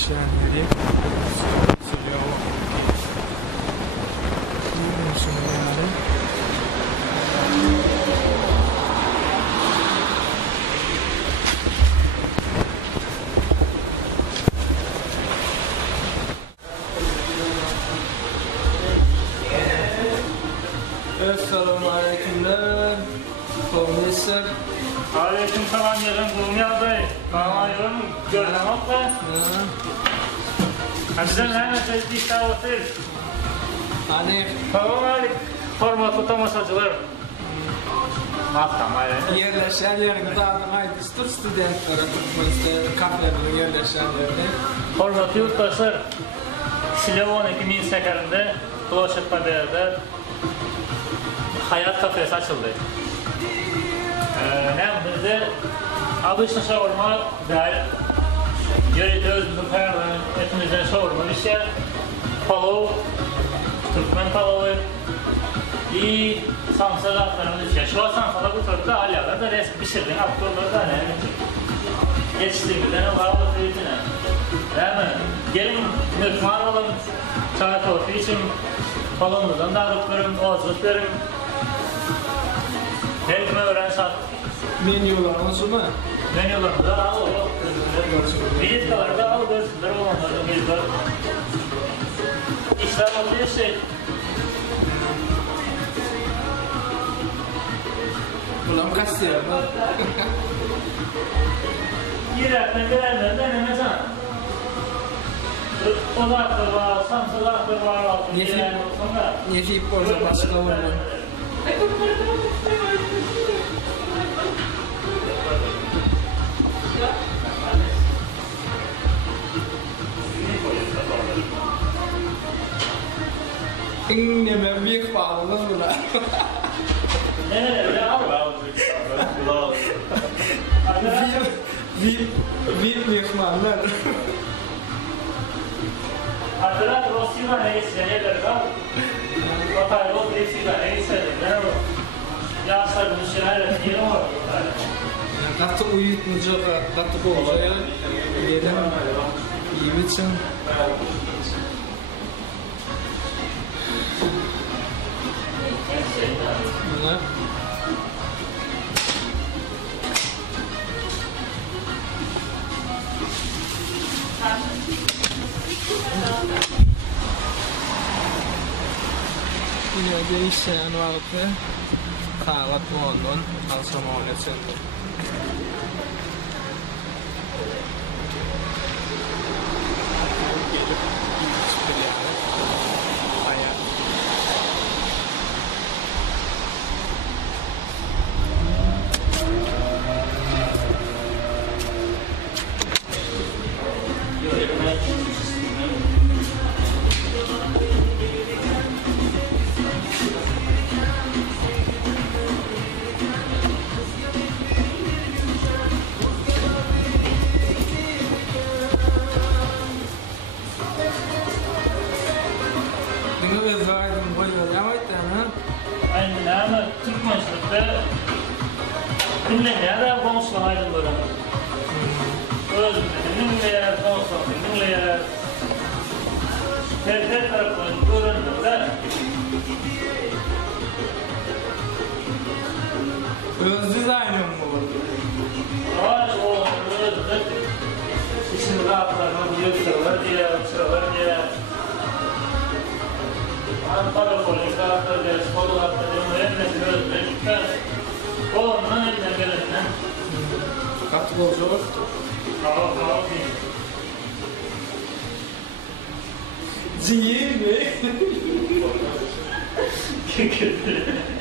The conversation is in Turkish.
yerleşenleri siliyor. Esselamu aleykümler. Komiser. Aleyküm selam yarın Durmuyor Bey. Bana yarın görünemek ve bizden her mesajı işler olsun. Hani Tamam alik formatı tamasacılar. yerleşen yerini dağıtım aydısıdır studentlere tutmazda kafelerin yerleşen yerini. Formatı yurttaşlar Silivon 2000 sekerinde Kloşet Pader'de Hayat Kafesi açıldı. Bizde alışın şavurma değil. Yörede özümüzün kayarlarının etimizden şavurma bir şey. Palov, Türkmen palovu, iyi samsa laflarımız düşüyor. Şu an samsada bu türlü hala da resim pişirdiğin aktörleri de yetiştiğimizden var o sürecine. Değil mi? Gelin mükman olun, çay kofi için palovumuzdan dağılıp verin, ozluk verin. Her gün öğren sat. Menülarınız mı? Menülarını da al, yok. Bilitkaları da al, görsünler olanları da bildir. İşler oluyor şey. Ulan kasiyer mi? Girekten gelenler denemezsen. O da aklı var, samsa da aklı var. Nefip orada başka olur mu? İnneme büyük bağlılığız buna. Ne al? VIP mihmanlar. Hatırlar Rossi'na neyse yerler var. Otel Rossi'na neyse ne var? Yaşlar bu şeyler yeri var. Katı uyutmayacak, katı bolca ya. Yedim. İyi bitsin. Bunlar. Yine de işleyen vardı. Kahvat muğundan alsama oynatsandır. Ama Türkmençilikte dinlemeye konuşmayalım böyle. Özümde dinlemeye konuşmayalım, dinlemeye her tarafından öğrendiler. Öz dizaynım mı oldu? Var o özümde işin rahatlarını gösteriyorlar diye, diye. Ankara Polikat'ta ve Skolat'ta öğrenmesi özleştikten ondan eline gelenden Katı bolca olur. hava değil. Ziyin mi? Kötü.